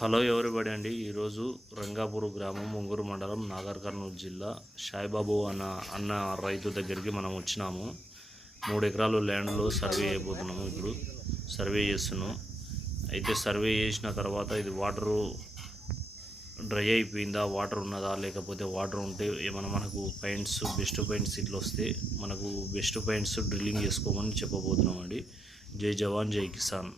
Hello everybody అండి. ఈరోజు రంగాపూర్ గ్రామం, ముంగూరు మండలం, నాగర్ కర్నూలు జిల్లా, సాయిబాబు అన్న రైతు దగ్గరికి మనం వచ్చినాము. 3 ఎకరాలు ల్యాండ్లో సర్వే చేయబోతున్నాము. ఇప్పుడు సర్వే చేస్తున్నాం. అయితే సర్వే చేసిన తర్వాత ఇది వాటరు డ్రై అయిపోయిందా, వాటర్ ఉన్నదా, లేకపోతే వాటర్ ఉంటే ఏమైనా మనకు పాయింట్స్, బెస్ట్ పాయింట్స్ ఇట్లా వస్తే మనకు బెస్ట్ పాయింట్స్ డ్రిల్లింగ్ చేసుకోమని చెప్పబోతున్నాం అండి. జై జవాన్ జై కిసాన్.